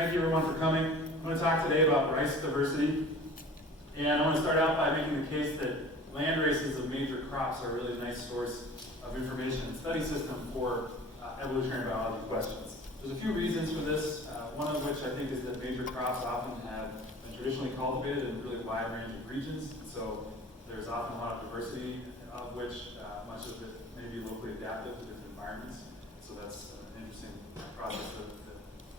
Thank you everyone for coming. I'm going to talk today about rice diversity. And I want to start out by making the case that land races of major crops are a really nice source of information and study system for evolutionary biology questions. There's a few reasons for this, one of which I think is that major crops often have been traditionally cultivated in a really wide range of regions. So there's often a lot of diversity, of which much of it may be locally adapted to different environments. So that's an interesting process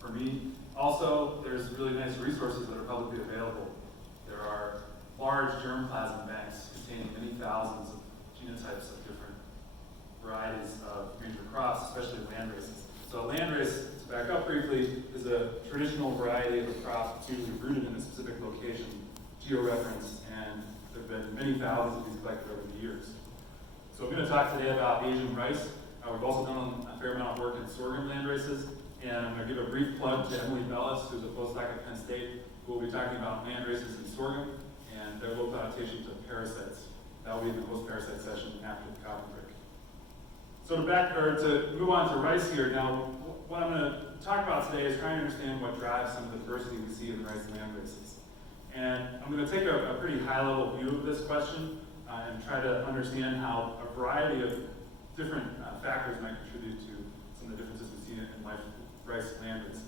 for me. Also, there's really nice resources that are publicly available. There are large germplasm banks containing many thousands of genotypes of different varieties of major crops, especially land races. So a land race, to back up briefly, is a traditional variety of a crop that's usually rooted in a specific location, georeferenced, and there have been many thousands of these collected over the years. So I'm going to talk today about Asian rice. We've also done a fair amount of work in sorghum land races, and I'm going to give a brief plug to Emily Bellis, who's a postdoc at Penn State, who will be talking about land races in sorghum and their local adaptation to parasites. That will be the post-parasite session after the coffee break. So to move on to rice here, now what I'm going to talk about today is trying to understand what drives some of the diversity we see in rice land races. And I'm going to take a pretty high-level view of this question and try to understand how a variety of different factors might contribute to some of the differences we see in rice land races.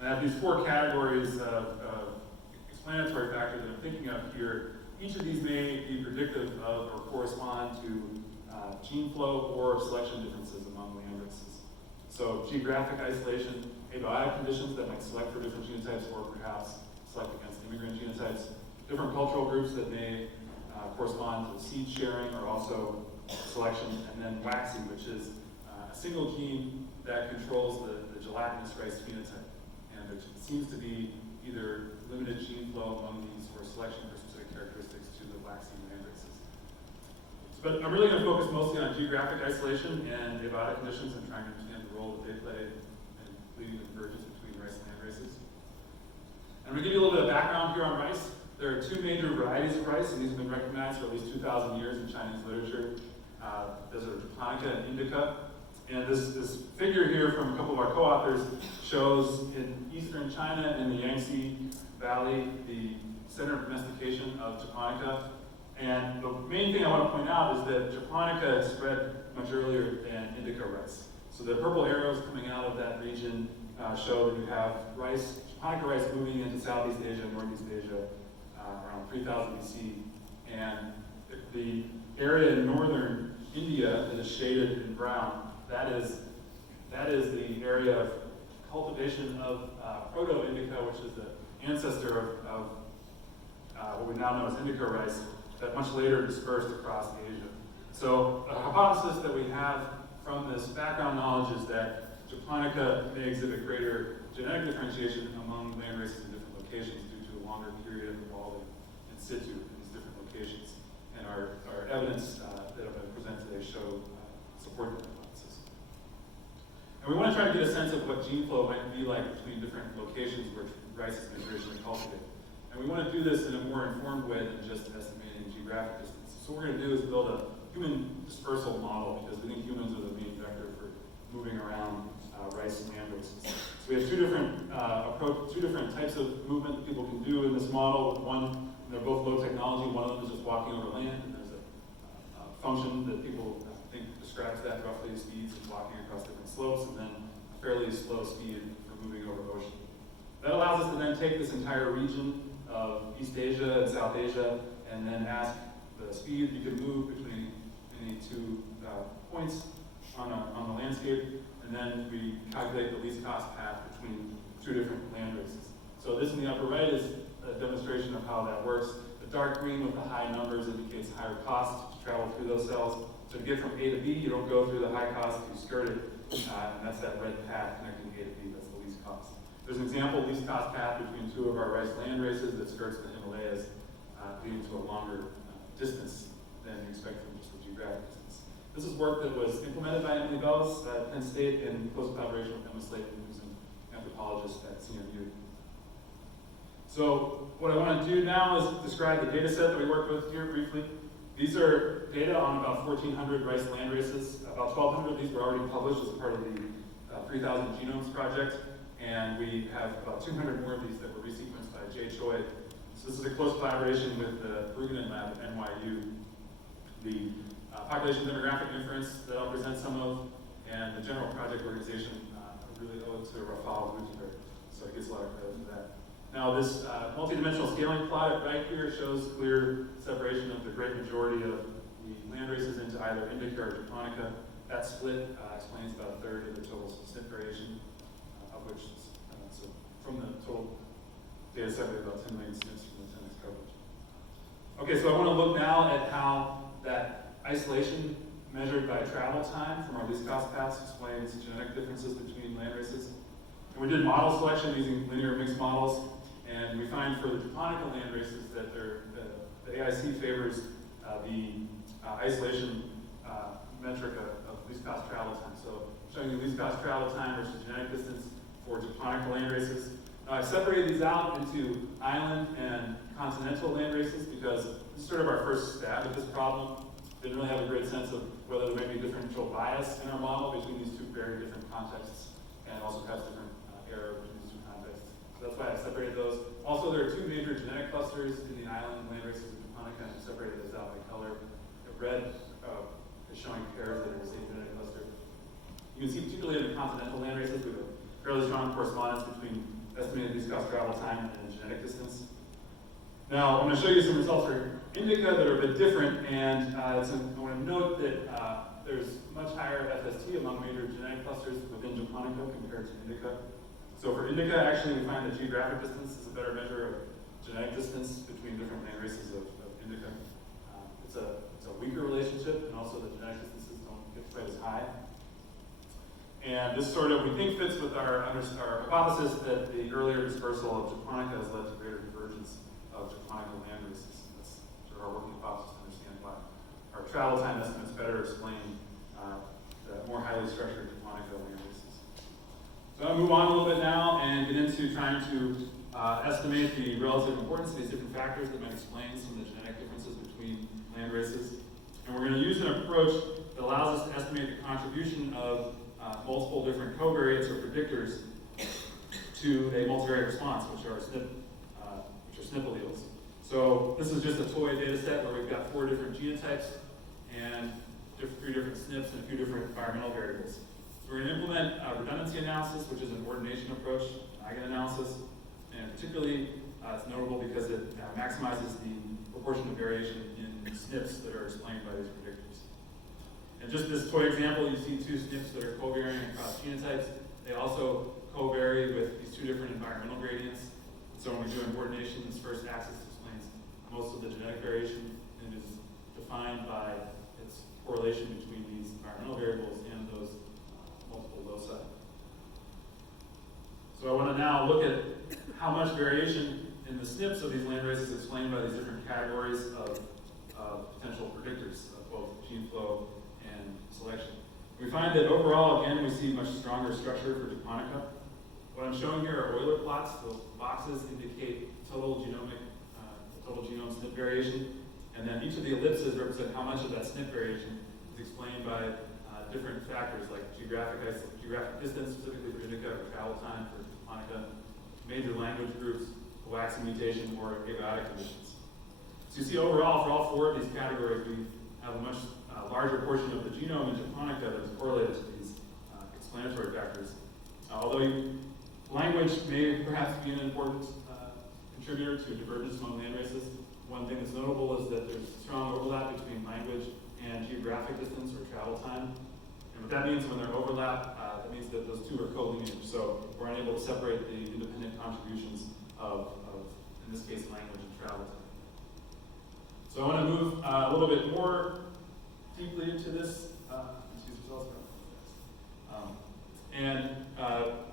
And I have these four categories of explanatory factors that I'm thinking of here. Each of these may be predictive of or correspond to gene flow or selection differences among land races. So geographic isolation, abiotic conditions that might select for different genotypes or perhaps select against immigrant genotypes, different cultural groups that may correspond to seed sharing or also selection, and then waxy, which is a single gene that controls the gelatinous rice phenotype. And there seems to be either limited gene flow among these or selection for specific characteristics to the waxy land races. But I'm really going to focus mostly on geographic isolation and abiotic conditions and trying to understand the role that they play in leading the convergence between rice and land races. And I'm going to give you a little bit of background here on rice. There are two major varieties of rice, and these have been recognized for at least 2,000 years in Chinese literature. Those are Japonica and Indica. And this figure here from a couple of our co-authors shows in eastern China, in the Yangtze Valley, the center of domestication of Japonica. And the main thing I want to point out is that Japonica spread much earlier than Indica rice. So the purple arrows coming out of that region show that you have rice, Japonica rice moving into Southeast Asia and Northeast Asia around 3000 BC. And the area in northern India that is shaded in brown, that is the area of cultivation of Proto-Indica, which is the ancestor of what we now know as Indica rice, that much later dispersed across Asia. So a hypothesis that we have from this background knowledge is that Japonica may exhibit greater genetic differentiation among land races in different locations due to a longer period of evolving in situ in these different locations. And our evidence that I'm going to present today support that hypothesis. And we want to try to get a sense of what gene flow might be like between different locations where rice has been traditionally cultivated. And we want to do this in a more informed way than just estimating geographic distance. So what we're going to do is build a human dispersal model because we think humans are the main vector for moving around rice and land races. So we have two different types of movement that people can do in this model. One, they're both low technology. One of them is just walking over land, and there's a function that people think describes that roughly as speeds of walking across different slopes, and then a fairly slow speed for moving over ocean. That allows us to then take this entire region of East Asia and South Asia, and then ask the speed you can move between any two points on the landscape, and then we calculate the least cost path between two different land races. So this in the upper right is a demonstration of how that works. The dark green with the high numbers indicates higher cost to travel through those cells. So to get from A to B, you don't go through the high cost, you skirt it, and that's that red path connecting A to B, that's the least cost. There's an example least cost path between two of our rice land races that skirts the Himalayas, leading to a longer distance than you expect from just the geographic distance. This is work that was implemented by Emily Bellis at Penn State in close collaboration with Emma Slayton, who's an anthropologist at CMU. So what I want to do now is describe the data set that we worked with here briefly. These are data on about 1,400 rice land races. About 1,200 of these were already published as part of the 3,000 Genomes Project. and we have about 200 more of these that were resequenced by Jay Choi. So this is a close collaboration with the Bruggen lab at NYU. The population demographic inference that I'll present some of, and the general project organization really owe it to Rafal Gutenberg, so it gets a lot of credit for that. Now this multidimensional scaling plot right here shows clear separation of the great majority of the landraces into either indica or japonica. That split explains about a third of the total SNP variation, of which, so from the total data set, we have about 10 million SNPs from the 10x coverage. Okay, so I want to look now at how that isolation measured by travel time from our least cost paths explains genetic differences between landraces. And we did model selection using linear mixed models, and we find for the japonica landraces that the AIC favors the isolation metric of least cost travel time. So showing you least cost travel time versus genetic distance for japonica landraces. Now I separated these out into island and continental landraces because this is sort of our first stab at this problem. Didn't really have a great sense of whether there may be differential bias in our model between these two very different contexts, and also perhaps different error between these two contexts. So that's why I separated those. Also, there are two major genetic clusters in the island landraces of japonica, and I separated those out by color. The red is showing pairs that are in the same genetic cluster. You can see particularly in the continental landraces, we have a fairly strong correspondence between estimated least cost travel time and genetic distance. Now, I'm going to show you some results for indica that are a bit different, and I want to note that there's much higher FST among major genetic clusters within japonica compared to indica. So for indica, actually, we find that geographic distance is a better measure of genetic distance between different land races of indica. It's a weaker relationship, and also the genetic distances don't get quite as high. And this sort of, we think, fits with our hypothesis that the earlier dispersal of japonica has led to greater divergence of japonica land races. That's sort of our working hypothesis to understand why our travel time estimates better explain the more highly structured japonica land races. So I'm going to move on a little bit now and get into trying to estimate the relative importance of these different factors that might explain some of the genetic differences between land races. And we're going to use an approach that allows us to estimate the contribution of multiple different covariates or predictors to a multivariate response, which are SNP alleles. So this is just a toy data set where we've got 4 different genotypes and 3 different SNPs and a few different environmental variables. So we're going to implement redundancy analysis, which is an ordination approach, eigenanalysis, and particularly it's notable because it maximizes the proportion of variation in SNPs that are explained by these predictors. And just this toy example, you see 2 SNPs that are covariant across genotypes. They also covary with these 2 different environmental gradients. So when we do an ordination, this first axis explains most of the genetic variation and is defined by its correlation between these environmental variables and those multiple loci. So I want to now look at how much variation in the SNPs of these landraces is explained by these different categories of potential predictors of both gene flow and selection. We find that overall, again, we see much stronger structure for japonica. What I'm showing here are Euler plots. Those boxes indicate total genomic, total genome SNP variation, and then each of the ellipses represent how much of that SNP variation is explained by different factors like geographic distance, specifically for indica, or travel time for japonica, major language groups, coaxin mutation, or abiotic conditions. So you see overall, for all 4 of these categories, we have a much larger portion of the genome in japonica that is correlated to these explanatory factors. Although language may perhaps be an important contributor to divergence among land races, one thing that's notable is that there's strong overlap between language and geographic distance or travel time. And what that means when they're overlap, that means that those 2 are co-linear. So we're unable to separate the independent contributions of in this case, language and travel time. So I want to move a little bit more deeply into this, and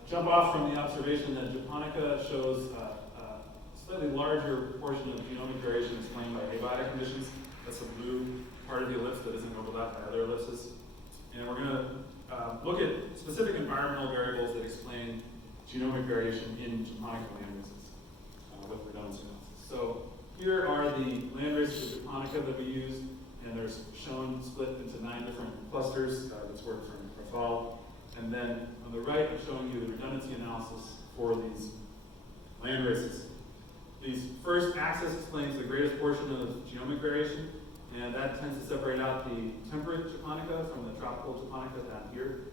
jump off from the observation that japonica shows a slightly larger proportion of genomic variation explained by abiotic conditions. That's the blue part of the ellipse that isn't overlapped by other ellipses. And we're going to look at specific environmental variables that explain genomic variation in japonica landraces with redundancy analysis. So here are the landraces of japonica that we used, and they're shown split into 9 different clusters. That's work from Rafal. And then on the right, I'm showing you the redundancy analysis for these land races. These first axis explains the greatest portion of the genomic variation, and that tends to separate out the temperate japonica from the tropical japonica down here.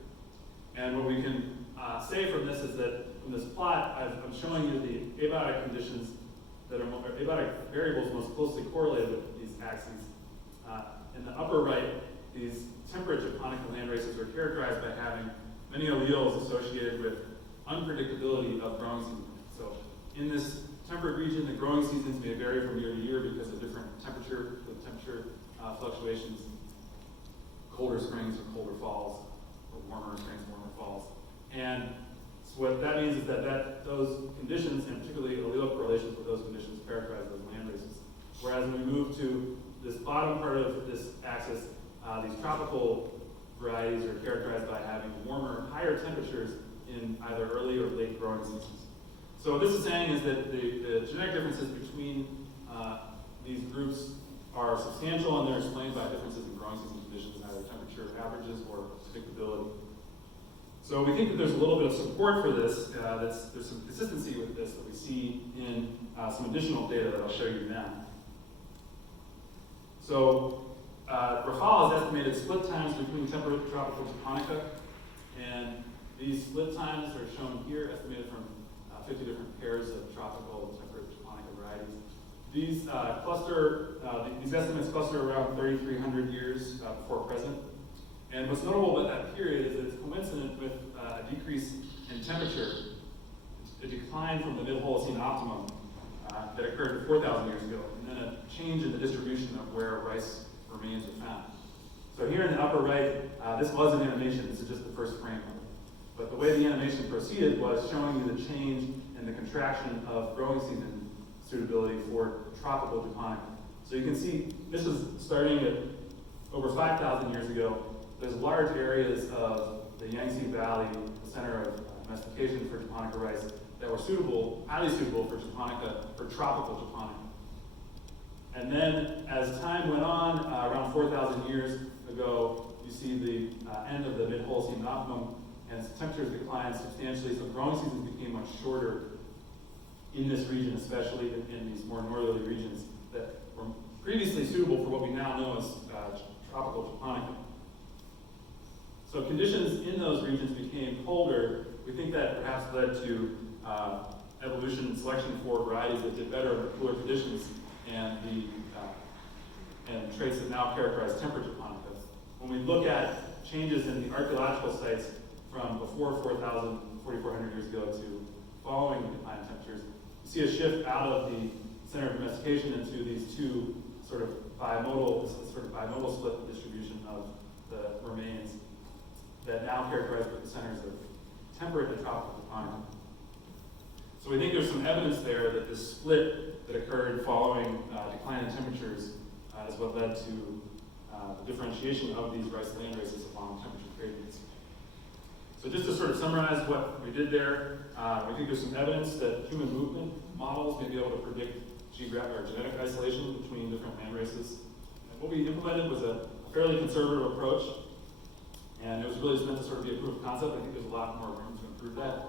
And what we can say from this is that from this plot, I'm showing you the abiotic conditions that are abiotic variables most closely correlated with these axes. In the upper right, these temperate japonica land races are characterized by having many alleles associated with unpredictability of growing season. So in this temperate region, the growing seasons may vary from year to year because of different temperature fluctuations, colder springs or colder falls, or warmer springs, warmer falls. And so what that means is that those conditions, and particularly allelic correlations with those conditions, characterize those land races. Whereas when we move to this bottom part of this axis, these tropical varieties are characterized by having warmer, higher temperatures in either early or late growing seasons. So what this is saying is that the genetic differences between these groups are substantial, and they're explained by differences in growing season conditions, either temperature averages or predictability. So we think that there's a little bit of support for this. There's some consistency with this that we see in some additional data that I'll show you now. So Rafal has estimated split times between temperate and tropical japonica, and these split times are shown here, estimated from 50 different pairs of tropical and temperate japonica varieties. These these estimates cluster around 3,300 years before present. And what's notable about that period is that it's coincident with a decrease in temperature, a decline from the mid-Holocene optimum that occurred 4,000 years ago, and then a change in the distribution of where rice remains are found. So here in the upper right, this was an animation. This is just the first frame of it. But the way the animation proceeded was showing you the change in the contraction of growing season suitability for tropical japonica. So you can see this is starting at over 5,000 years ago. There's large areas of the Yangtze Valley, the center of domestication for japonica rice, that were suitable, highly suitable for japonica, for tropical japonica. And then as time went on, around 4,000 years ago, you see the end of the mid-Holocene optimum, and temperatures declined substantially, so growing seasons became much shorter in this region, especially in these more northerly regions that were previously suitable for what we now know as tropical japonica. So conditions in those regions became colder. We think that perhaps led to evolution and selection for varieties that did better under cooler conditions, and traits that now characterize temperate japonicas. When we look at changes in the archaeological sites from before 4,400 years ago to following the decline in temperatures, you see a shift out of the center of domestication into these two sort of bimodal split distribution of the remains that now characterize the centers of temperate and tropical japonica. So we think there's some evidence there that this split that occurred following decline in temperatures is what led to the differentiation of these rice land races along temperature gradients. So just to sort of summarize what we did there, we think there's some evidence that human movement models may be able to predict geographic or genetic isolation between different land races. And what we implemented was a fairly conservative approach, and it was really just meant to sort of be a proof of concept. I think there's a lot more room to improve that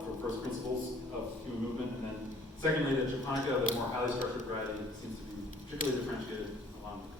for first principles of human movement. And then secondly, the japonica, the more highly structured variety, seems to be particularly differentiated along